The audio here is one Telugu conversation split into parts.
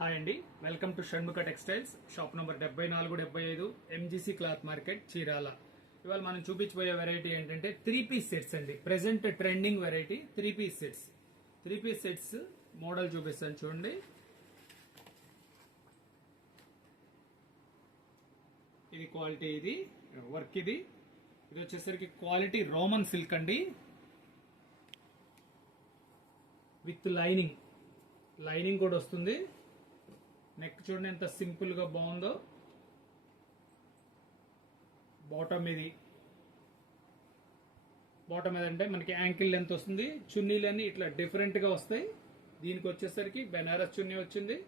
హాయ్ అండి, welcome to Shanmukha textiles. Shop number 74-75 MGC cloth market, Chirala. ఇవాళ మనం చూపించబోయే వెరైటీ ఏంటంటే 3-పీస్ సెట్స్ అండి. Present trending variety three piece sets. Three piece sets model చూపిస్తాను చూడండి. ఇది క్వాలిటీ, ఇది వర్క్, ఇది వచ్చేసరికి క్వాలిటీ రోమన్ సిల్క్ అండి, విత్ లైనింగ్ కూడా వస్తుంది. నెక్ చూడండి ఎంత సింపుల్ గా బాగుందో. బాటమ్ ఏదంటే మనకి యాంకిల్ లెంత్ వస్తుంది. చున్నీలన్నీ ఇట్లా డిఫరెంట్ గా వస్తాయి. దీనికి వచ్చేసరికి బెనారస్ చున్నీ వచ్చింది.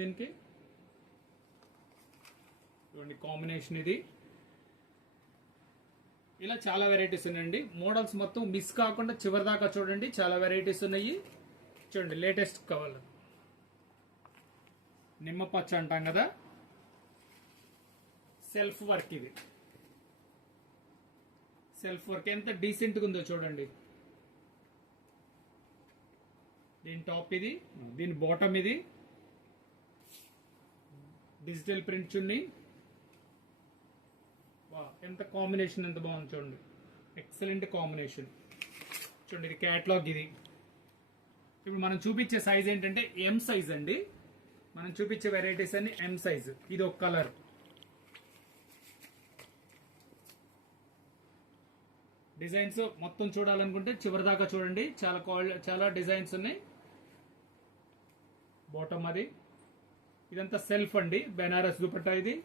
దీనికి చూడండి కాంబినేషన్ ఇది. ఇలా చాలా వెరైటీస్ ఉన్నాయండి. మోడల్స్ మొత్తం మిస్ కాకుండా చివరి దాకా చూడండి, చాలా వెరైటీస్ ఉన్నాయి. చూడండి లేటెస్ట్ కవర్, నిమ్మపచ్చ అంటాం కదా, సెల్ఫ్ వర్క్. ఇది సెల్ఫ్ వర్క్ ఎంత డీసెంట్ గా ఉందో చూడండి. దీని టాప్ ఇది, దీని బాటమ్ ఇది. డిజిటల్ ప్రింట్ చున్నీ. ఎంత కాంబినేషన్, ఎంత బాగుంది చూడండి. Excellent combination. చూడండి ఇది క్యాట్లాగ్. ఇది ఇప్పుడు మనం చూపించే సైజ్ ఏంటంటే ఎం సైజ్ అండి. మనం చూపించే వెరైటీస్ అన్ని ఎం సైజ్. ఇది ఒక కలర్. డిజైన్స్ మొత్తం చూడాలనుకుంటే చివరి దాకా చూడండి, చాలా డిజైన్స్ ఉన్నాయి. బాటమ్ అది. ఇదంతా సెల్ఫ్ అండి, బెనారస్ దుపట్టా. ఇది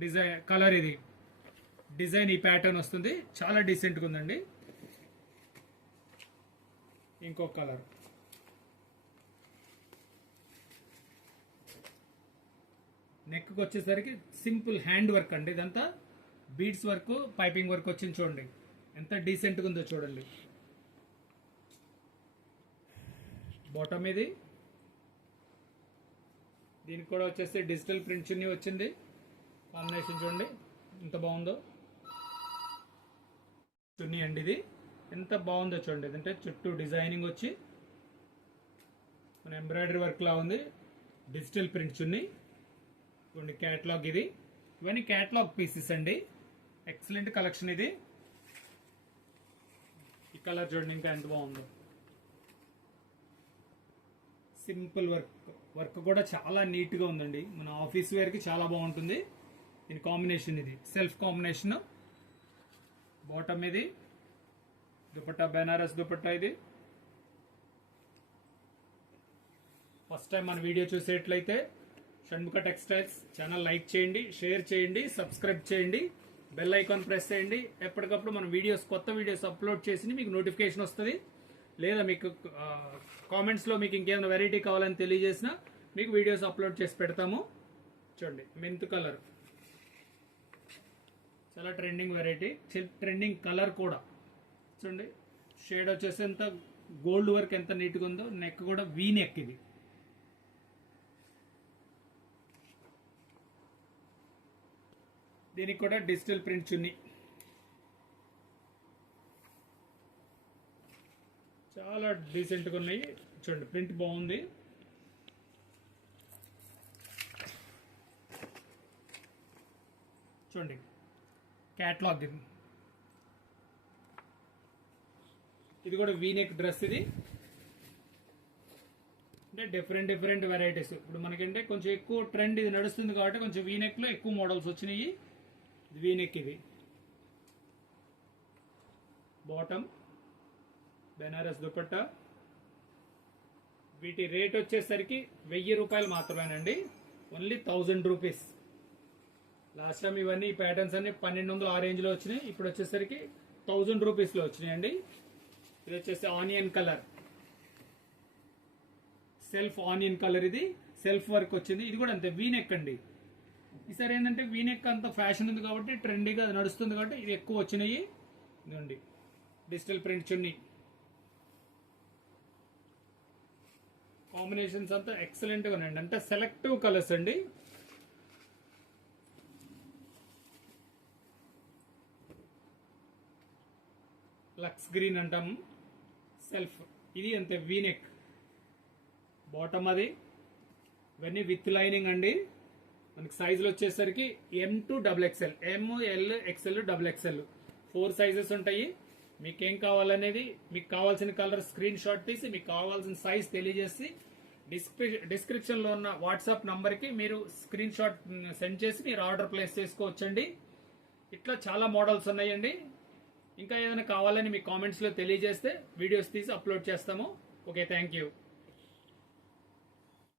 డిజైన్ కలర్, ఇది డిజైన్, ఈ ప్యాటర్న్ వస్తుంది. చాలా డీసెంట్ గా ఉందండి. ఇంకో కలర్. నెక్ వచ్చేసరికి సింపుల్ హ్యాండ్ వర్క్ అండి. ఇదంతా బీడ్స్ వర్క్, పైపింగ్ వర్క్ వచ్చింది. చూడండి ఎంత డీసెంట్ గా ఉందో చూడండి. బాటమ్ ఇది. దీనికి కూడా వచ్చేసి డిజిటల్ ప్రింట్ చున్నీ వచ్చింది. కాంబినేషన్ చూడండి ఎంత బాగుందో. చున్నీ అండి ఇది, ఎంత బాగుందో చూడండి. అంటే చుట్టూ డిజైనింగ్ వచ్చి మన ఎంబ్రాయిడరీ వర్క్ లా ఉంది. డిజిటల్ ప్రింట్ చున్నీ. చూడండి క్యాట్లాగ్ ఇది. ఇవన్నీ క్యాట్లాగ్ పీసెస్ అండి. ఎక్సలెంట్ కలెక్షన్ ఇది. ఈ కలర్ చూడండి ఇంకా ఎంత బాగుందో. సింపుల్ వర్క్ కూడా చాలా నీట్ గా ఉందండి. మన ఆఫీస్ వేర్ కి చాలా బాగుంటుంది. దీని కాంబినేషన్ ఇది సెల్ఫ్ కాంబినేషన్. బాటమ్ ఇది. దుపట్టా బెనారస్ దుపట్టా. ఇది ఫస్ట్ టైం మన వీడియో చూసేట్లయితే షణ్ముఖ టెక్స్టైల్స్ ఛానల్ లైక్ చేయండి, షేర్ చేయండి, సబ్స్క్రైబ్ చేయండి, బెల్ ఐకాన్ ప్రెస్ చేయండి. ఎప్పటికప్పుడు మన కొత్త వీడియోస్ అప్లోడ్ చేసి మీకు నోటిఫికేషన్ వస్తుంది. లేదా మీకు కామెంట్స్ లో మీకు ఇంకేమైనా వెరైటీ కావాలని తెలియజేసినా మీకు వీడియోస్ అప్లోడ్ చేసి పెడతాము. చూడండి మెంత్ కలర్, చాలా ట్రెండింగ్ వెరైటీ. ట్రెండింగ్ కలర్ కూడా చూడండి. షేడ్ వచ్చేసి ఎంత గోల్డ్ వర్క్ ఎంత నీట్గా ఉందో. నెక్ కూడా వీ నెక్. ఇది దీనికి కూడా డిజిటల్ ప్రింట్ చున్నీ. చాలా డీసెంట్గా ఉన్నాయి. చూడండి ప్రింట్ బాగుంది. చూడండి క్యాట్లాగ్. ఇది కూడా వీనెక్ డ్రెస్. ఇది అంటే డిఫరెంట్ వెరైటీస్. ఇప్పుడు మనకంటే కొంచెం ఎక్కువ ట్రెండ్ ఇది నడుస్తుంది కాబట్టి కొంచెం వీనెక్ లో ఎక్కువ మోడల్స్ వచ్చినాయి. వీనెక్ ఇది. బాటమ్ బెనారస్ దుపట్టా. వీటి రేట్ వచ్చేసరికి 1000 రూపాయలు మాత్రమేనండి. Only 1000 rupees. లాస్ట్ టైం ఇవన్నీ ఈ ప్యాటర్న్స్ అన్ని 1200 ఆ రేంజ్ లో వచ్చినాయి. ఇప్పుడు వచ్చేసరికి 1000 రూపీస్ లో వచ్చినాయండి. ఇది వచ్చేసి onion colour, self onion colour. ఇది సెల్ఫ్ వర్క్ వచ్చింది. ఇది కూడా అంతే వీనెక్ అండి. ఈసారి ఏంటంటే వీనెక్ అంత ఫ్యాషన్ ఉంది కాబట్టి ట్రెండీగా నడుస్తుంది కాబట్టి ఇది ఎక్కువ వచ్చినాయి. ఇదండి డిజిటల్ ప్రింట్ చున్నీ. కాంబినేషన్స్ అంతా ఎక్సలెంట్ గా ఉన్నాయండి. అంటే సెలెక్టివ్ కలర్స్ అండి. లక్స్ గ్రీన్ అంటాము. సెల్ఫ్ ఇది అంతే, వీనెక్ బాటమ్ అది. ఇవన్నీ విత్ లైనింగ్ అండి. మనకి సైజులు వచ్చేసరికి M2XXL, ML, XL, XXL 4 sizes ఉంటాయి. మీకేం కావాలనేది, మీకు కావాల్సిన కలర్ స్క్రీన్ షాట్ తీసి మీకు కావాల్సిన సైజ్ తెలియజేసి డిస్క్రిప్షన్ లో ఉన్న వాట్సాప్ నంబర్ కి మీరు స్క్రీన్ షాట్ సెండ్ చేసి మీరు ఆర్డర్ ప్లేస్ చేసుకోవచ్చండి. ఇట్లా చాలా మోడల్స్ ఉన్నాయండి. ఇంకా ఏదైనా కావాలని మీ కామెంట్స్ లో తెలియజేస్తే వీడియోస్ తీసి అప్లోడ్ చేస్తాము. Okay, thank you.